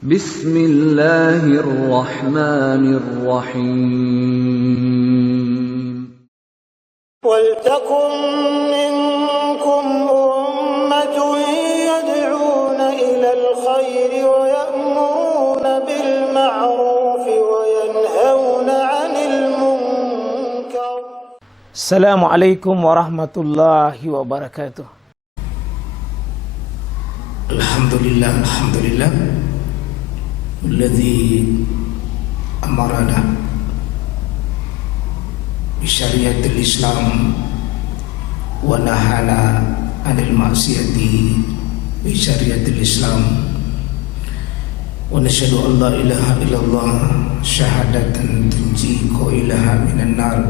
Bismillahirrahmanirrahim. وَلْتَكُنْ مِنْكُمْ أُمَّةٌ يَدْعُونَ إِلَى الْخَيْرِ وَيَأْمُرُونَ بِالْمَعْرُوفِ وَيَنْهَوْنَ عَنِ الْمُنْكَرِ. Assalamualaikum warahmatullahi wabarakatuh. Alhamdulillah alladzi amarana bi syariatil Islam wa nahana 'anil ma'siyati bi syariatil Islam wa nashhadu an la ilaha illallah syahadatan tunji qailaha minan nar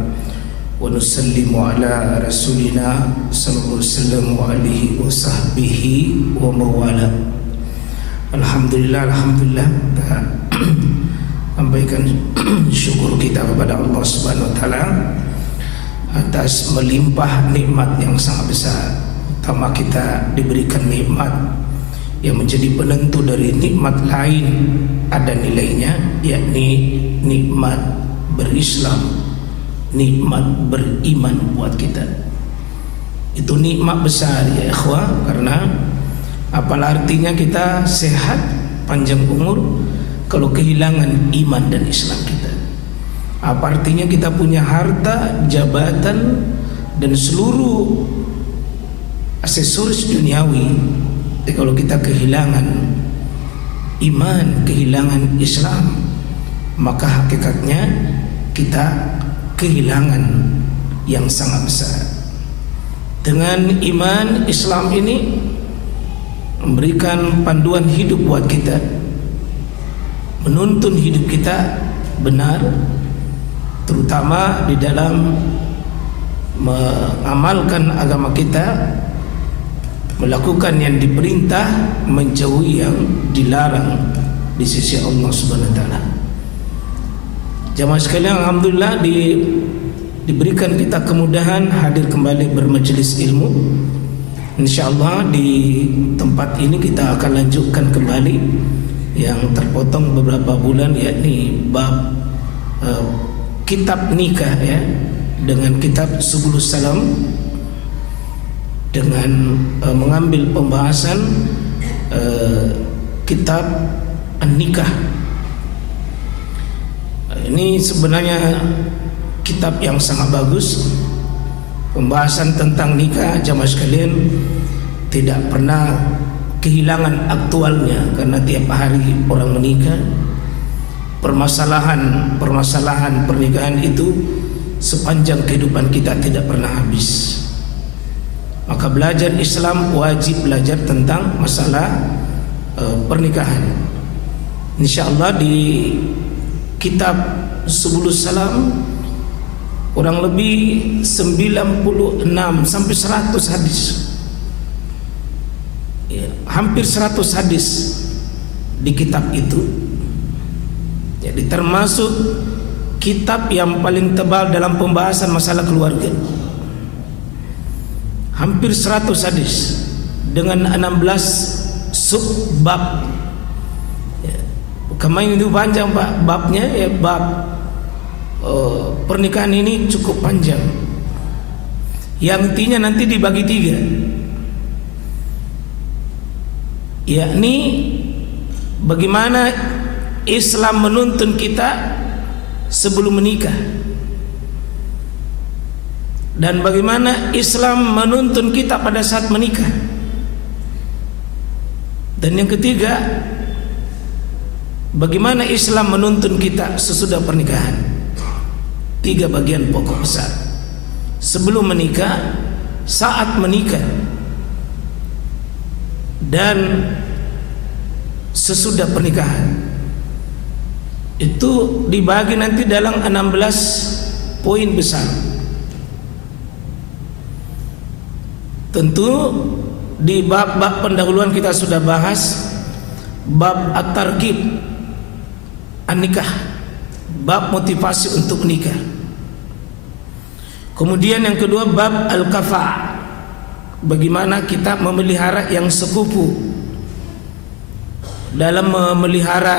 wa nusallimu ala rasulina sallallahu alaihi wa sahbihi wa mawala. Alhamdulillah kita sampaikan syukur kita kepada Allah Subhanahu wa taala atas melimpah nikmat yang sangat besar. Pertama, kita diberikan nikmat yang menjadi penentu dari nikmat lain ada nilainya, yakni nikmat berislam, nikmat beriman buat kita. Itu nikmat besar ya ikhwah, karena apalah artinya kita sehat, panjang umur kalau kehilangan iman dan Islam kita? Apa artinya kita punya harta, jabatan dan seluruh aksesoris duniawi, tapi kalau kita kehilangan iman, kehilangan Islam, maka hakikatnya kita kehilangan yang sangat besar. Dengan iman Islam ini memberikan panduan hidup buat kita, menuntun hidup kita benar, terutama di dalam mengamalkan agama kita, melakukan yang diperintah, menjauhi yang dilarang di sisi Allah Subhanahu wa taala. Jamaah sekalian, alhamdulillah diberikan kita kemudahan hadir kembali bermajelis ilmu. Insyaallah di tempat ini kita akan lanjutkan kembali yang terpotong beberapa bulan, yakni bab kitab nikah ya, dengan kitab Subulus Salam, dengan mengambil pembahasan kitab An-Nikah. Ini sebenarnya kitab yang sangat bagus. Pembahasan tentang nikah, jamaah sekalian, tidak pernah kehilangan aktualnya, karena tiap hari orang menikah. Permasalahan pernikahan itu sepanjang kehidupan kita tidak pernah habis. Maka belajar Islam wajib belajar tentang masalah pernikahan. Insyaallah di kitab Subulus Salam kurang lebih 96 sampai 100 hadis ya, hampir 100 hadis di kitab itu. Jadi termasuk kitab yang paling tebal dalam pembahasan masalah keluarga. Hampir 100 hadis dengan 16 subbab. Kemarin itu panjang Pak babnya ya, bab pernikahan ini cukup panjang, yang intinya nanti dibagi 3, yakni bagaimana Islam menuntun kita sebelum menikah, dan bagaimana Islam menuntun kita pada saat menikah, dan yang ketiga, bagaimana Islam menuntun kita sesudah pernikahan. 3 bagian pokok besar: sebelum menikah, saat menikah, dan sesudah pernikahan. Itu dibagi nanti dalam 16 poin besar. Tentu di bab-bab pendahuluan kita sudah bahas bab at-targhib an-nikah, bab motivasi untuk menikah. Kemudian yang kedua bab al-kafa', bagaimana kita memelihara yang sekufu. dalam memelihara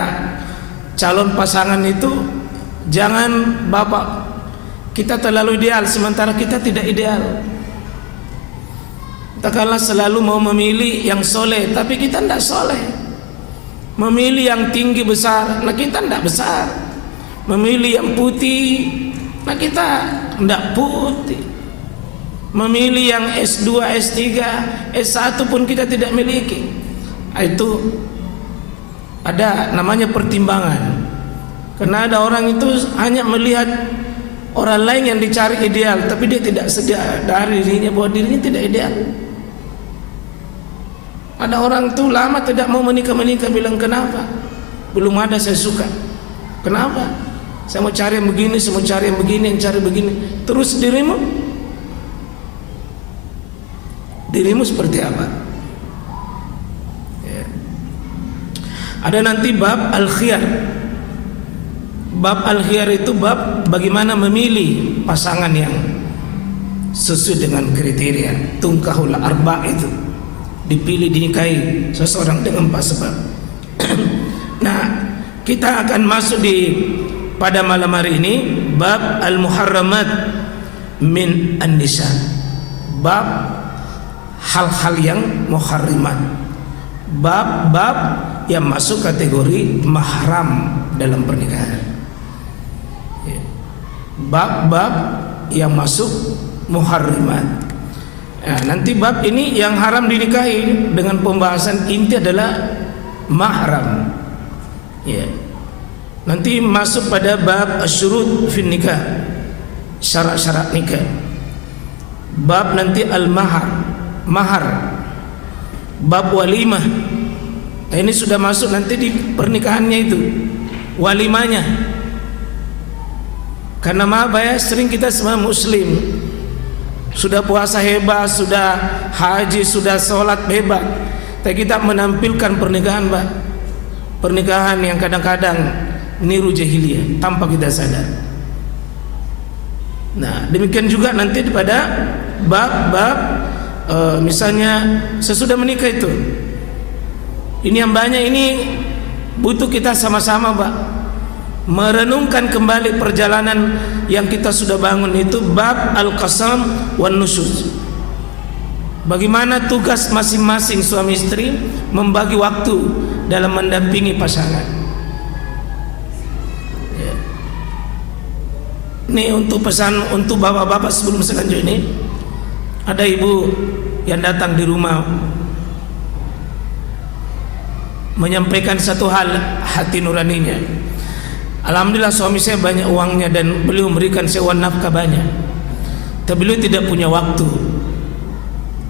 calon pasangan itu, jangan bapak kita terlalu ideal sementara kita tidak ideal. Kita selalu mau memilih yang soleh, tapi kita tidak soleh. Memilih yang tinggi besar, nah kita tidak besar. Memilih yang putih, nah kita tidak putih. Memilih yang S2, S3, S1 pun kita tidak miliki. Itu ada namanya pertimbangan. Karena ada orang itu hanya melihat orang lain yang dicari ideal, tapi dia tidak sedar dari dirinya bahwa dirinya tidak ideal. Ada orang tuh lama tidak mau menikah, bilang kenapa? Belum ada saya suka. Kenapa? Saya mau cari yang begini, saya mau cari yang begini, yang cari begini. Terus dirimu seperti apa? Ya. Ada nanti bab al-khiyar. Bab al-khiyar itu bab bagaimana memilih pasangan yang sesuai dengan kriteria tungkahul arba, itu dipilih dinikahi seseorang dengan 4 sebab. Nah, kita akan masuk pada malam hari ini bab al-muharramat min an-nisa. Bab hal-hal yang muharrimat. Bab yang masuk kategori mahram dalam pernikahan. Bab-bab yang masuk muharrimat. Nah, nanti bab ini yang haram dinikahi dengan pembahasan inti adalah mahram. Ya. Nanti masuk pada bab asyurut fin nikah, syarat-syarat nikah. Bab nanti mahar. Bab walimah. Nah, ini sudah masuk nanti di pernikahannya itu, walimahnya. Karena maaf ya, sering kita semua muslim sudah puasa hebat, sudah haji, sudah sholat hebat, tapi kita menampilkan pernikahan, Pak, pernikahan yang kadang-kadang niru jahiliyah tanpa kita sadar. Nah, demikian juga nanti pada bab-bab misalnya sesudah menikah itu, ini yang banyak ini butuh kita sama-sama, Pak, merenungkan kembali perjalanan yang kita sudah bangun itu. Bab al-qasam wan nusyuz. Bagaimana tugas masing-masing suami istri membagi waktu dalam mendampingi pasangan. Ya. Ini untuk pesan untuk bapak-bapak sebelum selanjutnya ini. Ada ibu yang datang di rumah menyampaikan satu hal hati nuraninya. Alhamdulillah suami saya banyak uangnya dan beliau memberikan saya uang nafkah banyak, tapi beliau tidak punya waktu,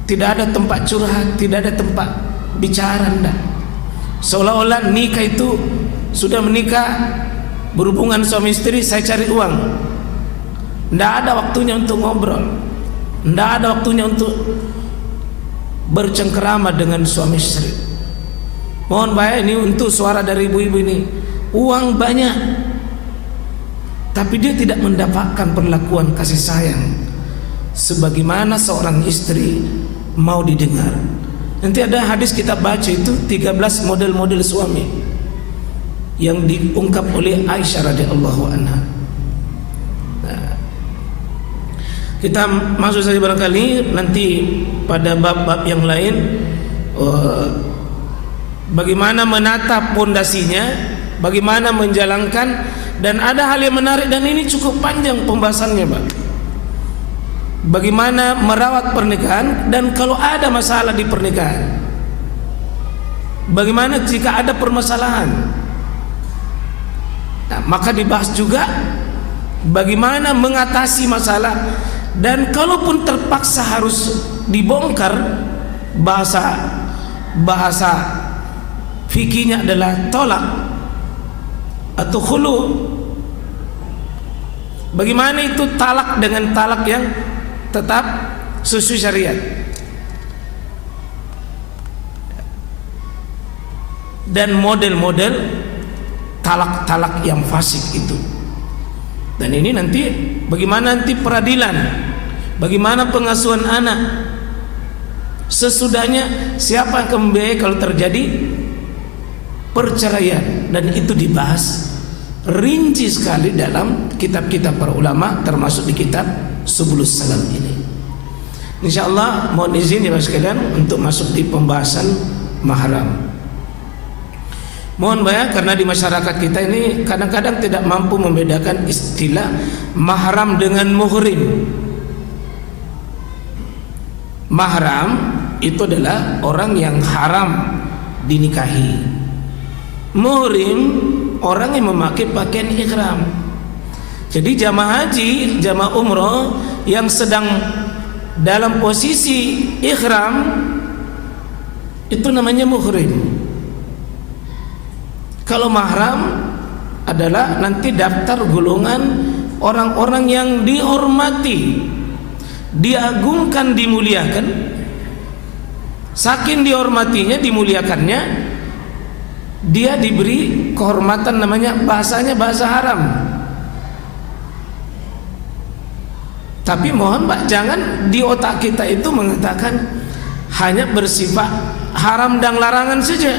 tidak ada tempat curhat, tidak ada tempat bicara. Enggak. Seolah-olah nikah itu sudah menikah, berhubungan suami istri, saya cari uang. Tidak ada waktunya untuk ngobrol, tidak ada waktunya untuk bercengkerama dengan suami istri. Mohon baik ini untuk suara dari ibu-ibu ini. Uang banyak, tapi dia tidak mendapatkan perlakuan kasih sayang sebagaimana seorang istri mau didengar. Nanti ada hadis kita baca itu 13 model-model suami yang diungkap oleh Aisyah radhiyallahu anha. Nah, kita masuk saja barangkali nanti pada bab-bab yang lain, bagaimana menata pondasinya, bagaimana menjalankan, dan ada hal yang menarik dan ini cukup panjang pembahasannya, Pak. Bagaimana merawat pernikahan dan kalau ada masalah di pernikahan, bagaimana jika ada permasalahan. Nah, maka dibahas juga bagaimana mengatasi masalah, dan kalaupun terpaksa harus dibongkar, bahasa fikihnya adalah tolak atau khulu. Bagaimana itu talak dengan talak yang tetap sesuai syariat. Dan model-model talak-talak yang fasik itu. Dan ini nanti bagaimana nanti peradilan, bagaimana pengasuhan anak. Sesudahnya siapa yang akan membiayai kalau terjadi perceraian, dan itu dibahas rinci sekali dalam kitab-kitab para ulama, termasuk di kitab Subulus Salam ini. Insyaallah mohon izin ya sekalian untuk masuk di pembahasan mahram. Mohon banyak karena di masyarakat kita ini kadang-kadang tidak mampu membedakan istilah mahram dengan muhrim. Mahram itu adalah orang yang haram dinikahi. Muhrim orang yang memakai pakaian ihram. Jadi jamaah haji, jamaah umroh yang sedang dalam posisi ihram itu namanya muhrim. Kalau mahram adalah nanti daftar golongan orang-orang yang dihormati, diagungkan, dimuliakan. Saking dihormatinya, dimuliakannya, dia diberi kehormatan, namanya bahasanya bahasa haram. Tapi mohon Pak, jangan di otak kita itu mengatakan hanya bersifat haram dan larangan saja.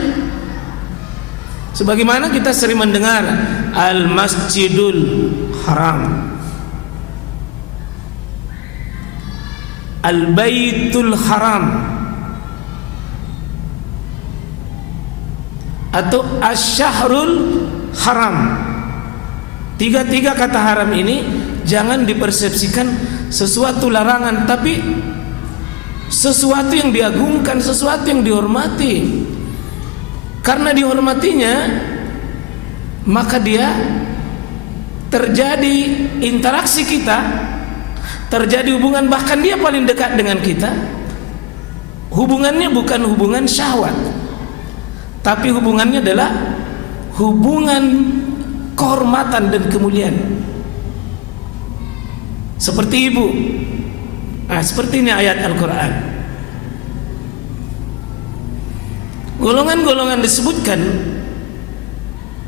Sebagaimana kita sering mendengar Al-Masjidul Haram, Al-Baitul Haram, atau Asy-Syahrul Haram. Tiga-tiga kata haram ini jangan dipersepsikan sesuatu larangan, tapi sesuatu yang diagungkan, sesuatu yang dihormati. Karena dihormatinya, maka dia terjadi interaksi kita, terjadi hubungan, bahkan dia paling dekat dengan kita. Hubungannya bukan hubungan syahwat, tapi hubungannya adalah hubungan kehormatan dan kemuliaan. Seperti ibu. Nah, seperti ini ayat Al-Quran. Golongan-golongan disebutkan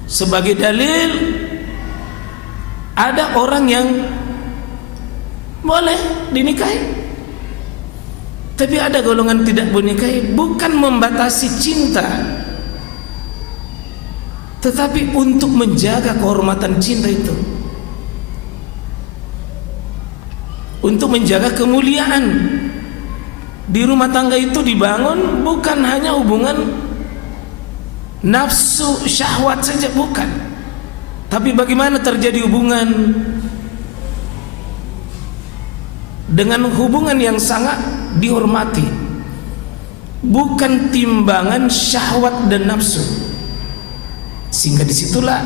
sebagai dalil. Ada orang yang boleh dinikahi, tapi ada golongan tidak boleh nikahi. Bukan membatasi cinta, tetapi untuk menjaga kehormatan cinta itu, untuk menjaga kemuliaan. Di rumah tangga itu dibangun bukan hanya hubungan nafsu syahwat saja, bukan, tapi bagaimana terjadi hubungan dengan hubungan yang sangat dihormati, bukan timbangan syahwat dan nafsu. Sehingga disitulah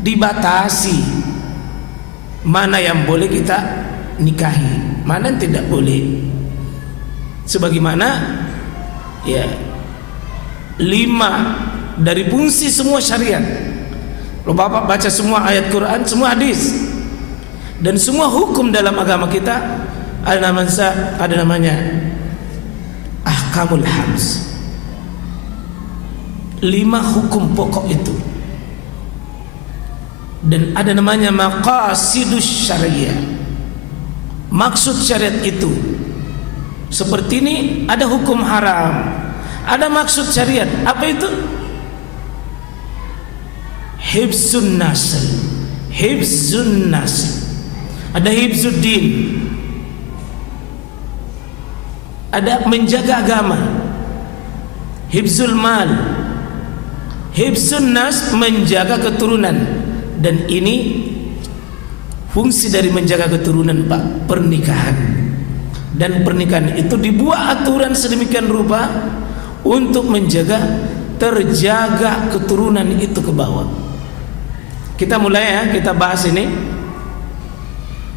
dibatasi mana yang boleh kita nikahi, mana yang tidak boleh. Sebagaimana ya 5 dari fungsi semua syariat. Kalau Bapak baca semua ayat Quran, semua hadis, dan semua hukum dalam agama kita, ada namanya ahkamul hams. 5 hukum pokok itu, dan ada namanya maqasidus syariah, maksud syariat itu. Seperti ini ada hukum haram, ada maksud syariat. Apa itu? Hibzun nasl, hibzun nasl. Ada hibzuddin, ada menjaga agama. Hibzul mal, hibzun nas, menjaga keturunan. Dan ini fungsi dari menjaga keturunan, Pak, pernikahan. Dan pernikahan itu dibuat aturan sedemikian rupa untuk menjaga, terjaga keturunan itu ke bawah. Kita mulai ya, kita bahas ini.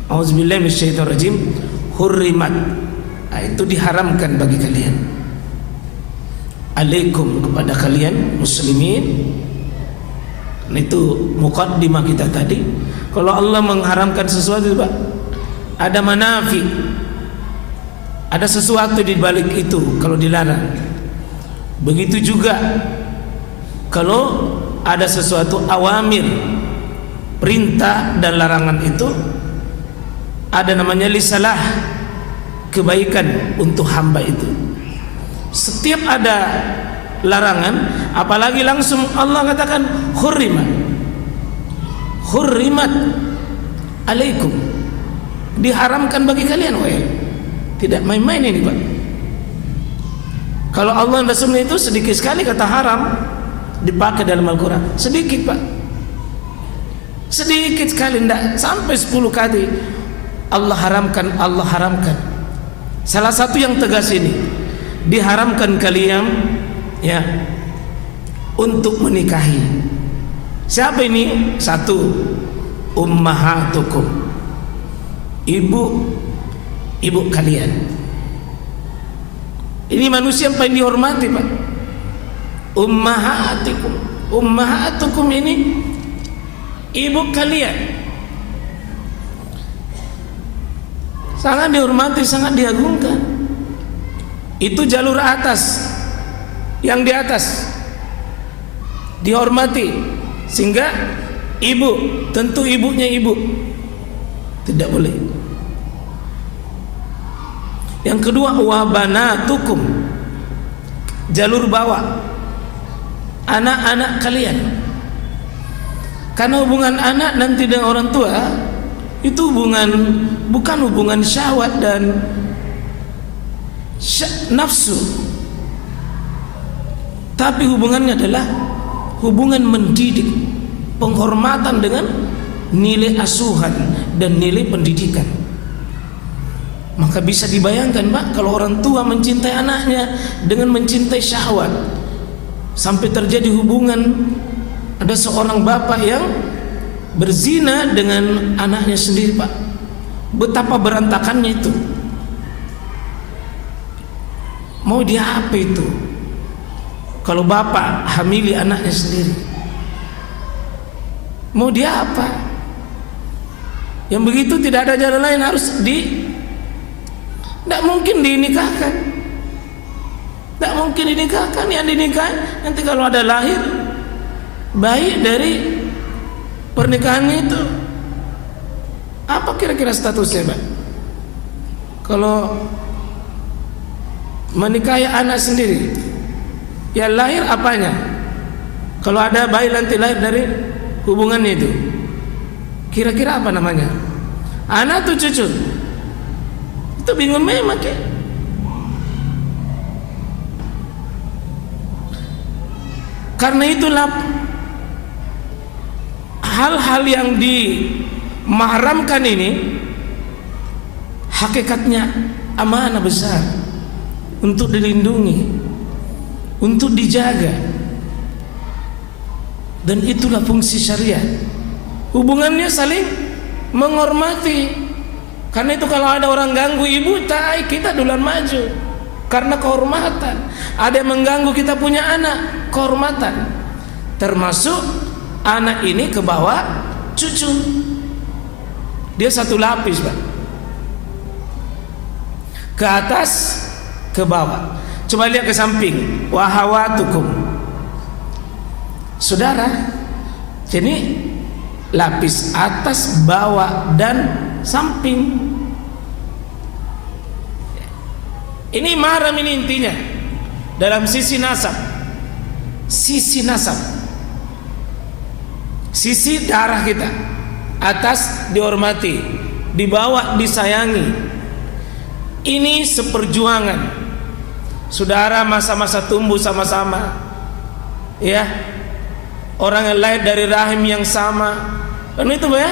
Auzubillahi minasyaitonirrajim. Hurrimat, nah, itu diharamkan bagi kalian. Alaikum, kepada kalian muslimin. Nah, itu muqaddimah kita tadi. Kalau Allah mengharamkan sesuatu, Pak, ada manafi, ada sesuatu di balik itu kalau dilarang. Begitu juga kalau ada sesuatu awamir, perintah dan larangan, itu ada namanya lisalah, kebaikan untuk hamba itu. Setiap ada larangan, apalagi langsung Allah katakan hurrimat alaikum, diharamkan bagi kalian. Tidak main-main ini Pak. Kalau Allah dan Rasulnya itu sedikit sekali kata haram dipakai dalam Al-Quran, sedikit Pak, sedikit sekali, tidak sampai 10 kali Allah haramkan, Allah haramkan. Salah satu yang tegas ini, diharamkan kalian ya untuk menikahi. Siapa ini? Satu, ummahatukum, ibu kalian. Ini manusia yang paling dihormati Pak. Ummahatukum ini ibu kalian, sangat dihormati, sangat diagungkan. Itu jalur atas, yang di atas dihormati, sehingga ibu, tentu ibunya ibu, tidak boleh. Yang kedua, wabanatukum, jalur bawah, anak-anak kalian. Karena hubungan anak nanti dengan orang tua itu bukan hubungan syahwat dan nafsu, tapi hubungannya adalah hubungan mendidik, penghormatan dengan nilai asuhan dan nilai pendidikan. Maka bisa dibayangkan Pak, kalau orang tua mencintai anaknya dengan mencintai syahwat, sampai terjadi hubungan, ada seorang bapak yang berzina dengan anaknya sendiri Pak, betapa berantakannya itu. Mau dia apa itu kalau bapak hamili anaknya sendiri? Mau dia apa? Yang begitu tidak ada jalan lain, harus tidak mungkin dinikahkan. Tidak mungkin dinikahkan. Yang dinikah nanti kalau ada lahir bayi dari pernikahan itu, apa kira-kira statusnya Pak? Kalau menikahi anak sendiri, ya lahir apanya? Kalau ada bayi nanti lahir dari hubungan itu, kira-kira apa namanya? Anak atau cucu? Itu bingung memang ya. Karena itulah hal-hal yang dimahramkan ini hakikatnya amanah besar untuk dilindungi, untuk dijaga. Dan itulah fungsi syariat. Hubungannya saling menghormati. Karena itu kalau ada orang ganggu ibu, kita duluan maju karena kehormatan. Ada yang mengganggu kita punya anak, kehormatan. Termasuk anak ini ke bawah cucu. Dia satu lapis Pak, ke atas ke bawah. Coba lihat ke samping, wahawatukum, saudara. Jadi lapis atas, bawah, dan samping. Ini mahram, ini intinya dalam sisi nasab. Sisi nasab, sisi darah kita, atas dihormati, di bawah disayangi. Ini seperjuangan saudara, masa-masa tumbuh sama-sama, ya, orang yang lahir dari rahim yang sama. Kan itu ya,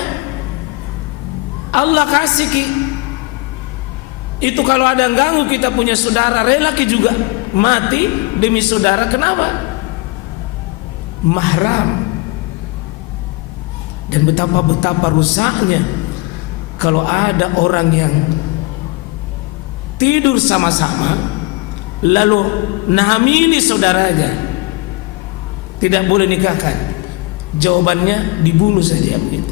Allah kasih itu. Kalau ada yang ganggu kita punya saudara, rela juga mati demi saudara. Kenapa? Mahram. Dan betapa rusaknya kalau ada orang yang tidur sama-sama lalu nahamili saudaranya, tidak boleh nikahkan. Jawabannya dibunuh saja begitu.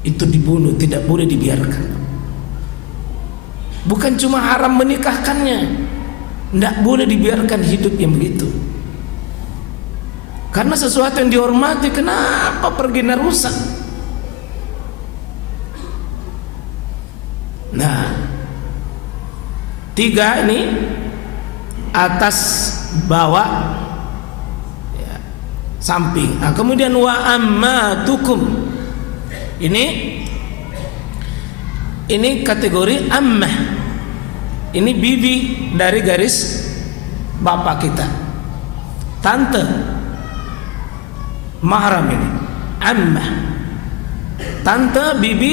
Itu dibunuh, tidak boleh dibiarkan. Bukan cuma haram menikahkannya, tidak boleh dibiarkan hidup yang begitu. Karena sesuatu yang dihormati, kenapa pergi rusak? Nah, 3 ini atas, bawah, ya, samping. Nah, kemudian wa ammatukum, ini kategori ammah. Ini bibi dari garis bapak kita, tante, mahram. Ini ammah, tante, bibi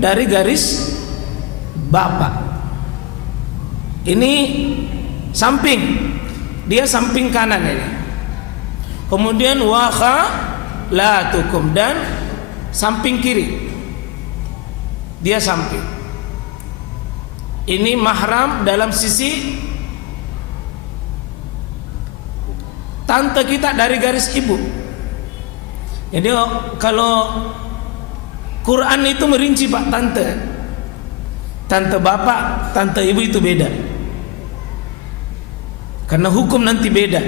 dari garis bapak. Ini samping, dia samping kanan ini. Kemudian wa khalatukum, dan samping kiri, dia samping. Ini mahram dalam sisi tante kita dari garis ibu. Jadi kalau Quran itu merinci Pak, tante bapak, tante ibu itu beda, karena hukum nanti beda.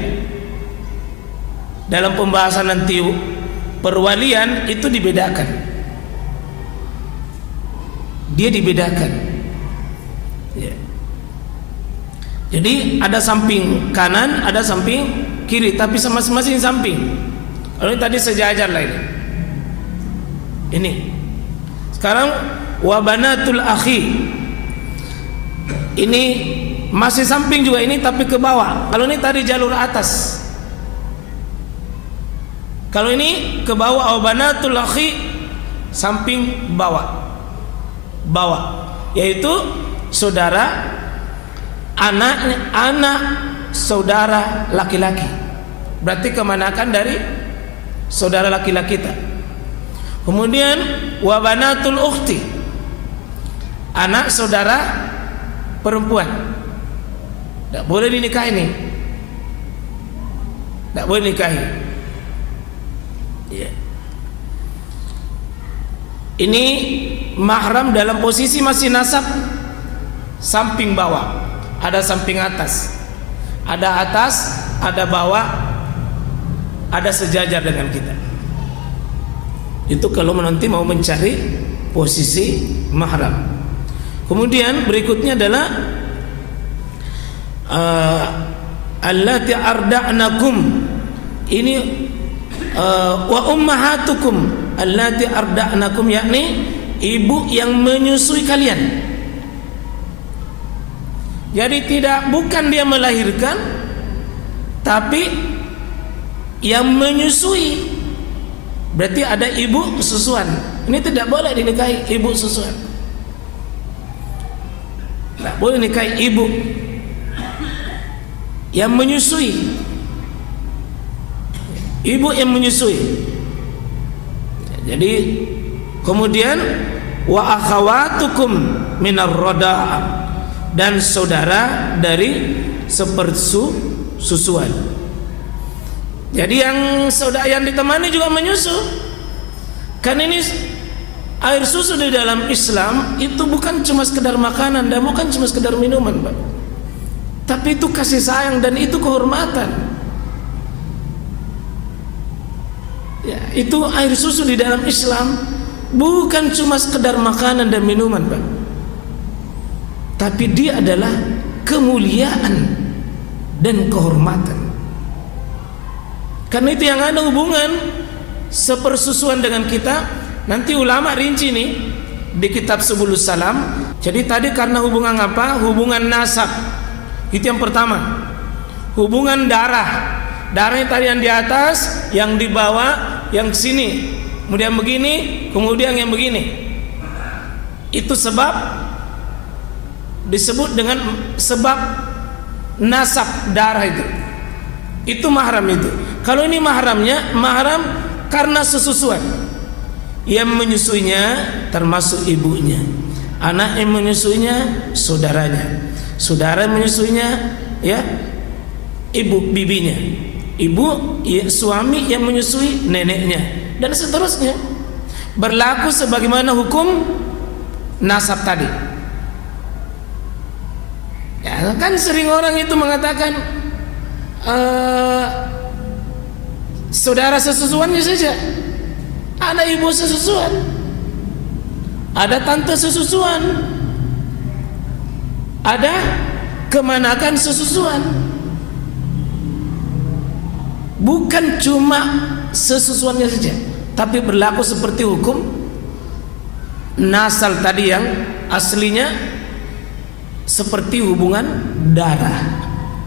Dalam pembahasan nanti perwalian itu dibedakan, dia dibedakan, ya. Jadi ada samping kanan, ada samping kiri, tapi masing-masing samping. Kalau ini tadi sejajar lah ini. Sekarang wa banatul akhi, ini masih samping juga ini, tapi ke bawah. Kalau ini tadi jalur atas, kalau ini ke bawah. Wa banatul akhi, samping bawah, yaitu saudara, anak saudara laki-laki. Berarti kemanakan dari saudara laki-laki kita. Kemudian wa banatul ukhti, anak saudara perempuan. Tidak boleh dinikahi ini, tidak boleh nikahi, ya. Ini mahram dalam posisi masih nasab samping bawah. Ada samping atas, ada bawah, ada sejajar dengan kita. Itu kalau nanti mau mencari posisi mahram. Kemudian berikutnya adalah allati arda'nakum, ini wa ummahatukum allati arda'nakum, yakni ibu yang menyusui kalian. Jadi bukan dia melahirkan, tapi yang menyusui. Berarti ada ibu susuan. Ini tidak boleh dinikahi ibu susuan. Tidak boleh nikahi ibu yang menyusui, ibu yang menyusui. Jadi kemudian wa akhawatukum minar rada'ah, dan saudara dari sepersusuan. Jadi yang saudara yang ditemani juga menyusu. Kan ini air susu di dalam Islam itu bukan cuma sekedar makanan dan bukan cuma sekedar minuman, Pak. Tapi itu kasih sayang dan itu kehormatan. Ya, itu air susu di dalam Islam bukan cuma sekedar makanan dan minuman, Pak. Tapi dia adalah kemuliaan dan kehormatan. Karena itu yang ada hubungan sepersusuan dengan kita. Nanti ulama rinci nih di kitab Subulus Salam. Jadi tadi karena hubungan apa? Hubungan nasab. Itu yang pertama. Hubungan darah. Darahnya tadi yang di atas, yang di bawah, yang sini. Kemudian begini, kemudian yang begini. Itu sebab disebut dengan sebab nasab darah itu. Itu mahram itu. Kalau ini mahramnya, mahram karena sesusuan. Yang menyusuinya termasuk ibunya, anak yang menyusuinya saudaranya, saudara yang menyusuinya ya ibu bibinya, ibu ya, suami yang menyusui neneknya, dan seterusnya. Berlaku sebagaimana hukum nasab tadi. Ya, kan sering orang itu mengatakan saudara sesusuannya saja. Ada ibu sesusuan, ada tante sesusuan, ada kemanakan sesusuan. bukan cuma sesusuannya saja, tapi berlaku seperti hukum nasal tadi yang aslinya seperti hubungan darah.